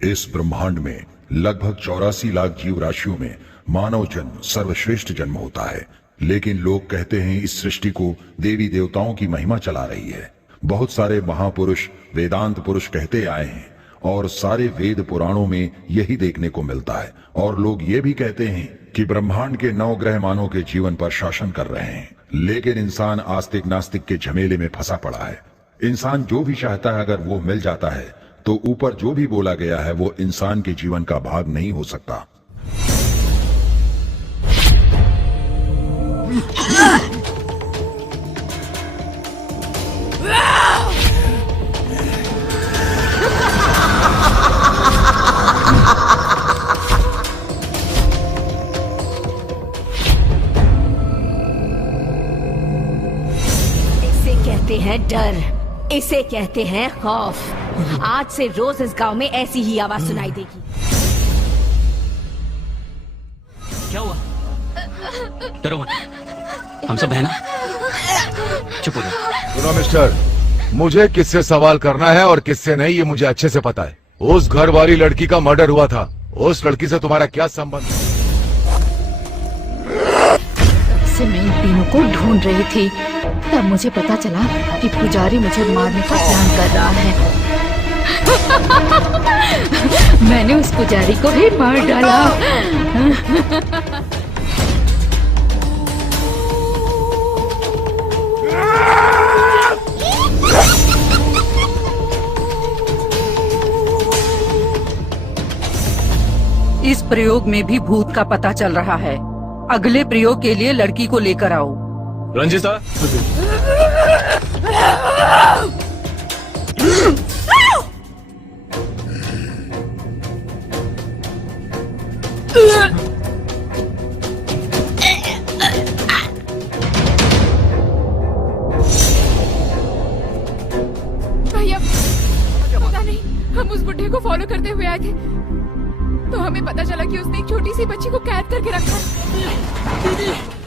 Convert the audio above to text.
इस ब्रह्मांड में लगभग 84 लाख जीव राशियों में मानव जन्म सर्वश्रेष्ठ जन्म होता है, लेकिन लोग कहते हैं इस सृष्टि को देवी देवताओं की महिमा चला रही है। बहुत सारे महापुरुष वेदांत पुरुष कहते आए हैं और सारे वेद पुराणों में यही देखने को मिलता है। और लोग ये भी कहते हैं कि ब्रह्मांड के 9 ग्रह मानव के जीवन पर शासन कर रहे हैं, लेकिन इंसान आस्तिक नास्तिक के झमेले में फंसा पड़ा है। इंसान जो भी चाहता है अगर वो मिल जाता है तो ऊपर जो भी बोला गया है वो इंसान के जीवन का भाग नहीं हो सकता। इसे कहते हैं डर, इसे कहते हैं खौफ। आज से रोज इस गांव में ऐसी ही आवाज सुनाई देगी। क्या हुआ? डरो मत, हम सब है ना। चुप हो जाओ। सुनो मिस्टर, मुझे किससे सवाल करना है और किससे नहीं ये मुझे अच्छे से पता है। उस घर वाली लड़की का मर्डर हुआ था, उस लड़की से तुम्हारा क्या संबंध? से मैं इन तीनों को ढूंढ रही थी, तब मुझे पता चला कि पुजारी मुझे मारने का प्लान कर रहा है। मैंने उस पुजारी को भी मार डाला। इस प्रयोग में भी भूत का पता चल रहा है। अगले प्रयोग के लिए लड़की को लेकर आओ। रंजिता, भैया, पता नहीं, हम उस बुढ़े को फॉलो करते हुए आए थे तो हमें पता चला कि उसने एक छोटी सी बच्ची को कैद करके रखा है।